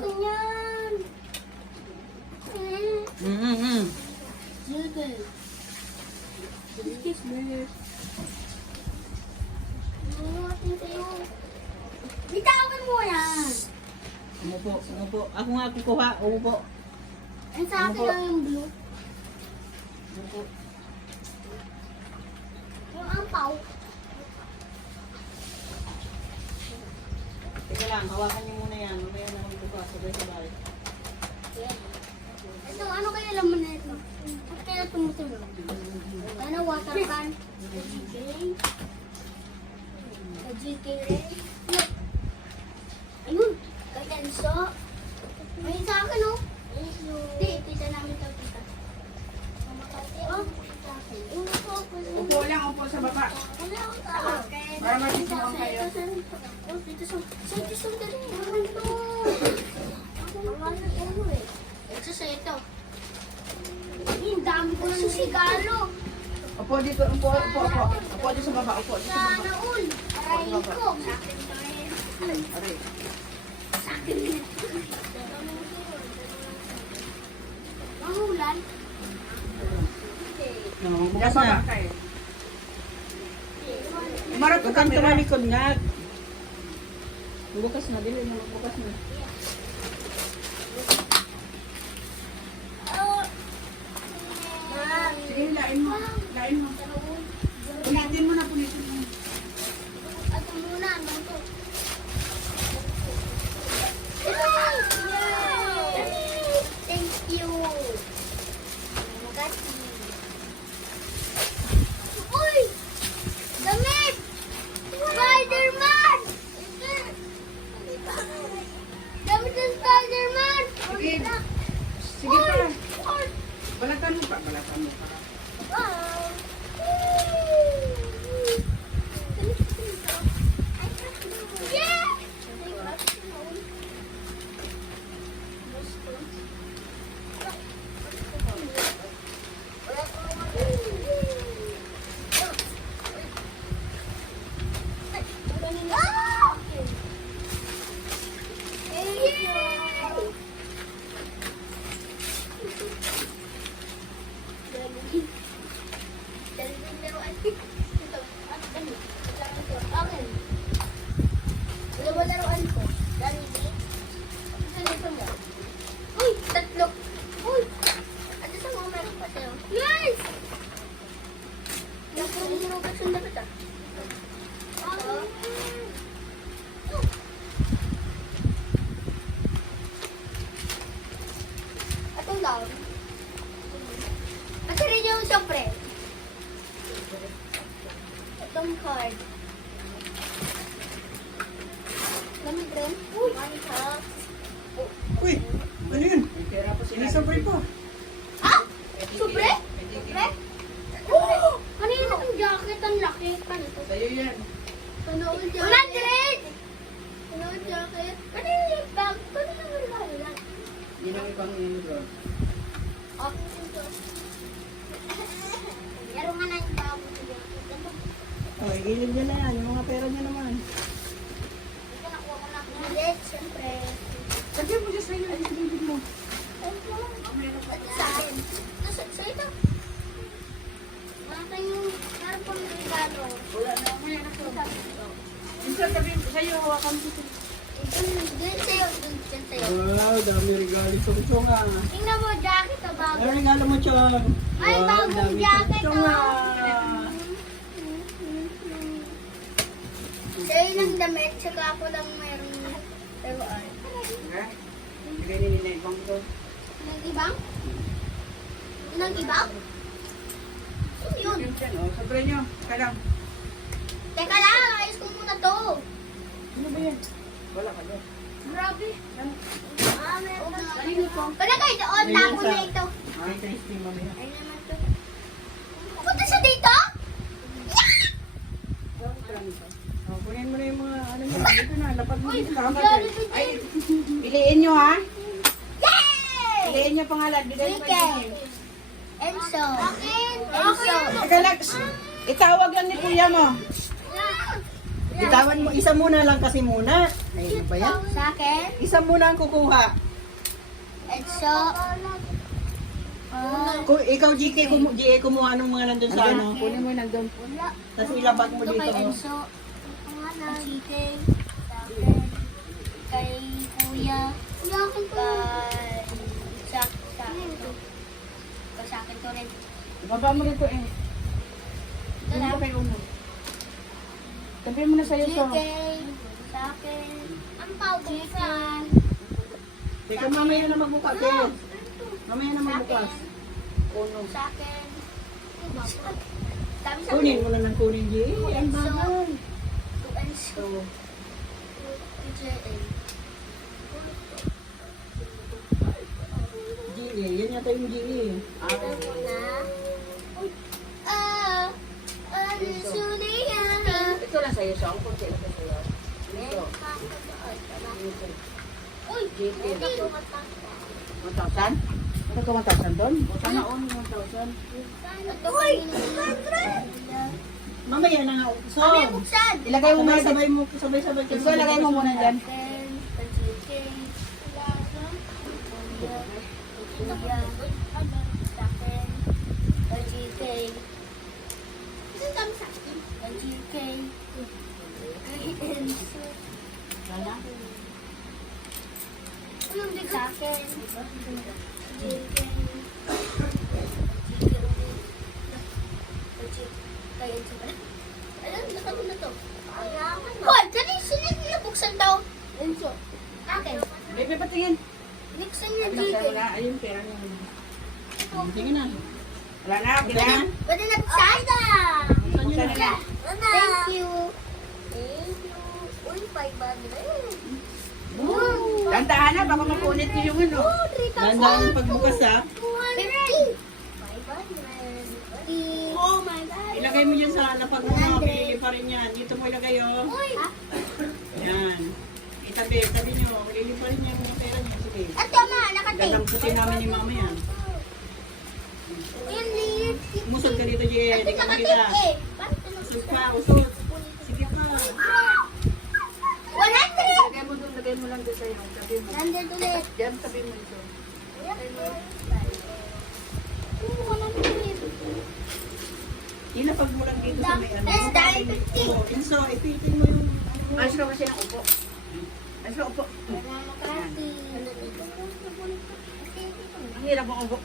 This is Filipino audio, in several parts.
akin yan. Sige. Kiss me. Bitawan mo yan. Umupo. Ako nga kukuha. Umupo. Ang sa akin lang yung blue. Umupo. Yung ampaw. Teka lang, hawakan niyo muna yan. Mamaya na lang buka. Sabay-sabay. Ito, ano kaya laman na ito? Bakit kaya tumutunog? Ano, water can? GK rin? Ayun! Kay Enzo. May sa akin, oh. Hindi, tita namin ito, tita. Oh, Upo lang, upo sa baba. wala akong sa-akin. Para matitimuan kayo. Oh, tita Sam. Tita Sam, dali. Ano ito? Ang ano eh. Ito sa ito. Ang dami ko ng sigalo. Upo dito, upo. Upo dito sa baba, upo dito sa baba. Sana all. Aray ko. Sa akin to rin. Aray. Sa akin rin. Mangulan. Bukas na. Baba kayo. Umarap Huwag ka kang camera. tumalikod nga. Bukas na. Dili mo. Bukas na. Sige, lain mo. Lain mo. Punitin mo na, punitin mo. Ito muna. Ano to? Thank you. Uy! Damit! Spider-Man! Damit ng Spider-Man! Sige. Sige pa. Balatan mo pa. Wow! Yeah! Ah! Yay! Dalawa laruan ko. Jollibee. Uy, tatlo. Uy, ano sa mga meron pa sa'yo? Yes! Nakunugas yung dapat ah. Atong down. At rin yung siyempre. Itong card. Lamig rin. Uy! Uy, ano yun? May pera po Hindi sila. sa break po. Ah! Sobre? Sobre? Oh! Kanina yung jacket ang laki. Paano to? Sa'yo yan. Panood jacket. 100! Panood jacket. Kanina yung bag. Kanina yung regalo yan. Yun ang ibang yun doon. Oh, ito. Meron nga na yung bago sa jacket. Ito. Oh, igilid niya na yan. Yung mga pera niya naman. Ito nakuha ko na. Yes, siyempre. Sabihin mo dyan sa'yo. Ay, sabihin mo. Ito sa akin. Ito sa ito. Meron pang regalo. Wala na. May anak ko. Minsan sabihin mo sa'yo, hawakan mo sa'yo. Dun sa'yo, dun sa'yo. Wow, dami regalo. Chong nga. Tingnan mo, jacket o bago. Ano regalo mo, Chong? Ay, bagong jacket Chong nga. Sa'yo ng damit, saka ako lang mayroong laruan. Ha? Bigay ni Nina ibang ko. Nang ibang? Nang ibang? Ano yun? Yun dyan, oh. Sabihin nyo. Kalang. Teka lang, ayos ko muna to. Ano ba yan? Wala ka doon. Grabe. Meron na. Kanino to? Pwede kayo doon, tapo na ito. Ay, tasting mamaya. Ay naman to. Punta siya dito? Oh, kunin mo na yung mga ano mo. Dito na, lapag mo dito. Jollibee Ay, piliin nyo ha. Yay! Piliin nyo pangalan. Bigay mo Chicken. pa Enzo. Enzo. Teka lang, itawag lang ni kuya mo. Bitawan mo, isa muna lang kasi muna. Ayun ba yan? Sa akin, Isa muna ang kukuha. Edso. Kung ikaw, GA, kumuha ng mga nandun sa ano. Kunin mo yung nandun. Wala. Tapos ilabag mo Ito dito. kay Oh. Enzo. Ang Chike. Sa akin. Kay Kuya. Kay... Sa akin to. Sa akin to rin. Ibaba mo rin po eh. Ito Ano na. pa kay Uno? Tabi mo na sa'yo so. Chike. Sa akin. Ang paubusan. Ikaw mamaya na magbukas. Eh. Mamaya na magbukas. Uno. Sa akin. Sabi sa Kunin mo na ng kunin, GA. Ang Enzo. bagay. To Enzo. TJA. GA, yan yata yung GA. Ito muna. Ah, ano suliya? Ito lang sa'yo so. Ang kunti lang sa'yo. Ito. Uy, JK. hindi. 1,000? Ano ka 1,000 doon? Sana on 1,000. Uy, Mamaya na nga. So, Kami buksan. Ilagay mo muna sabay mo, sabay-sabay. ka. Ito, ilagay mo muna dyan. Sana? Yung din sa akin. Hoy, kanina sila nilabuksan daw. Enzo. Akin. Bebe, patingin. Nixon yung Ayun, GK. wala. Ayun, pera niya. Sige na. Wala na, okay na. Pwede na buksan na. Saan yun na? Thank you. Thank you. Uy, 500. Dandahan na, baka mapunit niyo yung ano. Landaan ang pagbukas ha. 50. 500. Oh my God. Ilagay mo dyan sa lapag mo. Pinili pa rin yan. Dito mo ilagay oh. Uy. Yan. Itabi, tabi nyo. Pinili pa rin yan yung pera niya. Sige. Ito ma, nakating. Galamputin namin ni mama yan. Yan, liit. Umusod ka dito, Jen. Hindi Ito ka nakating makita. eh. Paano ito Usod ka, usod. Sige pa. 100. Lagay mo doon, lagay mo lang doon sa'yo. Tabi mo. 100 ulit. Diyan, tabi mo ito. Ilapag mo lang dito sa may ano. Yes, dahil 50. Oh, Enzo, ipitin mo yung ano mo. Ayos ka kasi ng upo. Ayos ka upo. Ang hirap ang upo.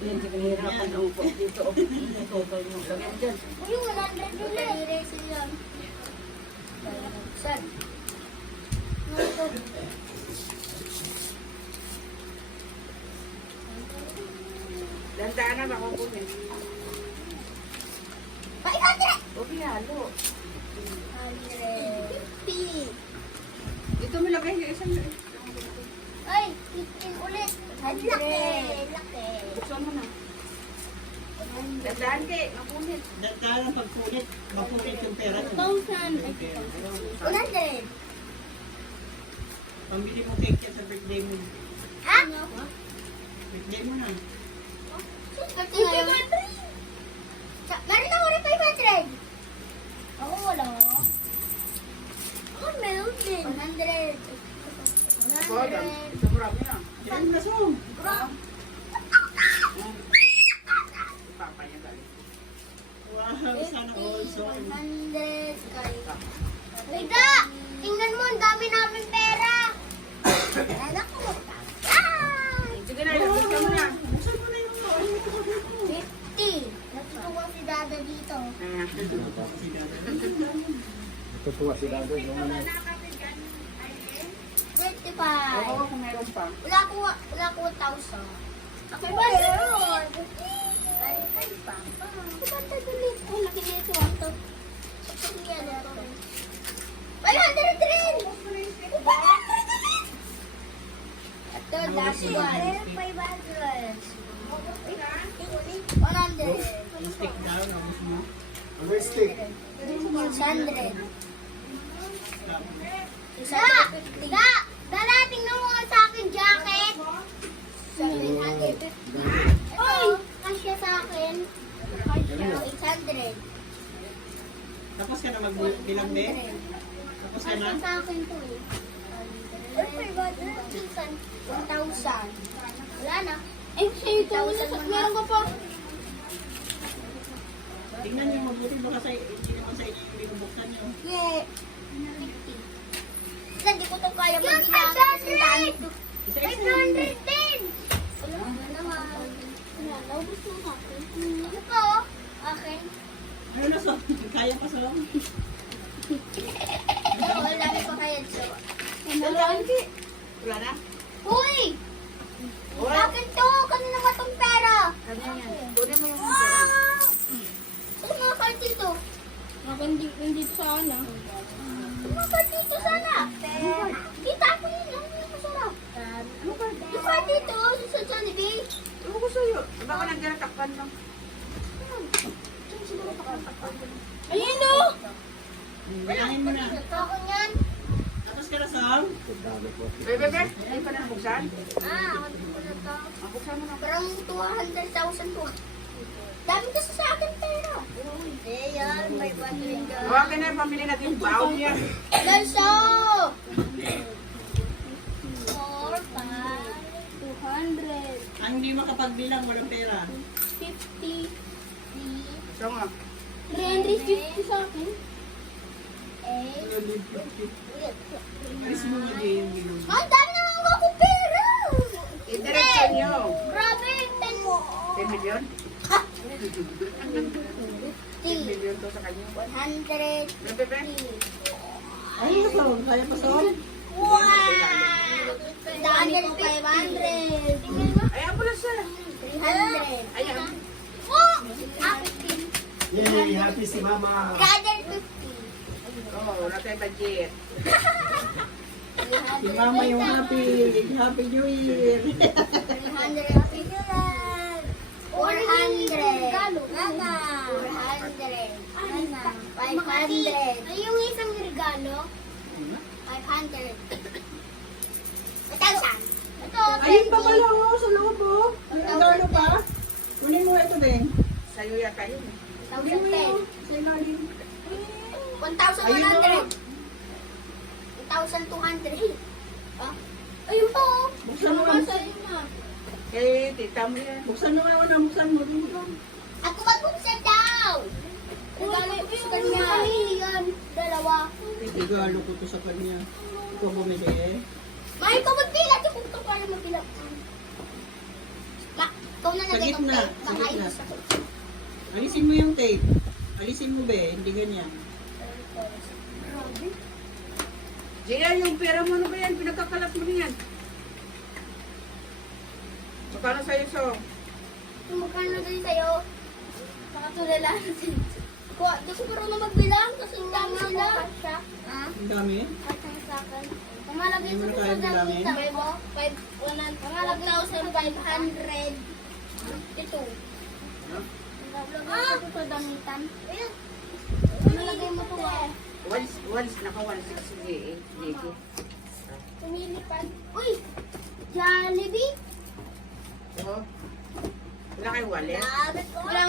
Yan, sige, nahihirapan ang upo. Dito, upo. Tutol mo. Lagay mo dyan. Uy, 100 ulit. Saan? Dandahan na, baka kunin. 500! Okay, halo. 150. Dito mo lagay yung isang. Ay, 15 ulit. Ang laki. Laki. Buksan mo na. Dandahan ke, mapunit. Dahil ang pagpunit, mapunit yung pera niyo. 100. Pambili mo cake yan sa birthday mo. Ha? Birthday mo na. 500. Meron ako rin 500. Oo, wala. Oh, meron din. 100. Sobrang. 100. Sobrang na. Yan na song. Papa niya galing. Wow, sana all so. 100. Liga! Tingnan mo, ang dami namin pera. Anak ko. Ah! Sige na, buksan mo na. Buksan mo na yung ano. 50. Natutuwa si Dada dito. Tutuwa si Dado. 25. Oo, kung meron pa. Wala ko 1,000. Ako ba meron? Balikan pa. Kumanta ulit. Ay, laki na ito. Ito. Yan ito. 500 rin! 500 rin! Ito, last one. 500. 100. Stick down, abos mo. Ano yung stick? 600. Tiga! Dala, tingnan mo sa akin jacket. 750. Oy! Kasya sa akin. 800. Tapos ka na magbilang din. 100. Tapos ka na? Kasi sa akin to eh. 1,000. Wala na. Eh, sa'yo ito. Meron ka pa. Tingnan niyo mabuti baka sa hindi naman sa inyo yung binubuksan niyo. Yeah. 50. Hindi ko to kaya magbilang kasi dami to. Isa-isa. 500 din! Wala naman. Wala, naubos mo sa akin. Ano po? Akin? Ano na so? Kaya pa sa Wala ko kaya so. Wala na? Uy! Uy! Akin to! Kanina ba tong pera? Kanya yan. Kunin mo yung Ah! Saan mga card dito? Nandito sa akin ah. Saan mga card dito sana? Dito ako yun. Ano yung masarap? Yung card dito sa Jollibee. Ano ko sa'yo? Baka nagkaratakpan lang. Saan siguro pakatakpan? Ayun o! Bilangin mo na. Ako niyan. Tapos ka na Sam? Bebe, hindi pa na nabuksan? Ako dito na to. Mabuksan mo na. Parang 200,000 po. Dami kasi sa akin pera. Eh yan, may battery ka. Huwag na yung pamili natin yung baon niya. Guys, so! 4, 5, 200. Ang hindi makapagbilang, walang pera. 50. 3, Ito nga. 350 sa akin. 8. Alis mo nga din yung bilog. Ang dami naman ako pera! I-direction niyo. Grabe, 10 million? 10 10 million to sa kanya. 100. Bebe, Ano na Sam? Kaya pa Sam? Wow! Dami ko 500. ay, ako lang siya. 300. Ayan. Oh! Akin din. Yay! Happy si Mama! 350. Oo, wala tayong budget. Si Mama yung happy. Happy New Year. 300. 400. 500. Ay, yung isang regalo? 500. 1,000. Ito, Ayun pa pala oh, sa loob oh. Ang gano pa? Kunin mo ito din. Sa'yo yata yun. Kunin mo 1,010. yun. Sa ilalim. 1,100. 1,200. Ah, ayun po. Buksan mo nga. Sa'yo na. Eh, tita mo yan. Buksan mo nga una. Buksan mo. Ako magbuksan daw. Regalo ko sa Kanya. kanya. Yan. Dalawa. Regalo ko to sa kanya. Ikaw bumili. Mahal ko magpila. Di ko ito kaya magpila. Ma, ikaw na Sa lagay gitna, tape. sa Baka gitna. ayos ako. Alisin mo yung tape. Alisin mo be. Hindi ganyan. Jaya, yung pera mo, ano ba yan? Pinagkakalat mo na yan. Magkano sa'yo, so? Magkano na din sa'yo? Pakatulala natin. Di ko parang magbilang kasi ang dami sila. Ha? Ang dami. Kasang sa akin. Pumalagay Hindi mo sa na kaya bilangin? Pumalagay 1,500. Ito. Ah! Ito damitan. Ayan. Pumalagay mo ito ah. Once, naka 160 eh. Tumilipad. Uy! Jollibee! Oo. Wala kayong wallet? Wala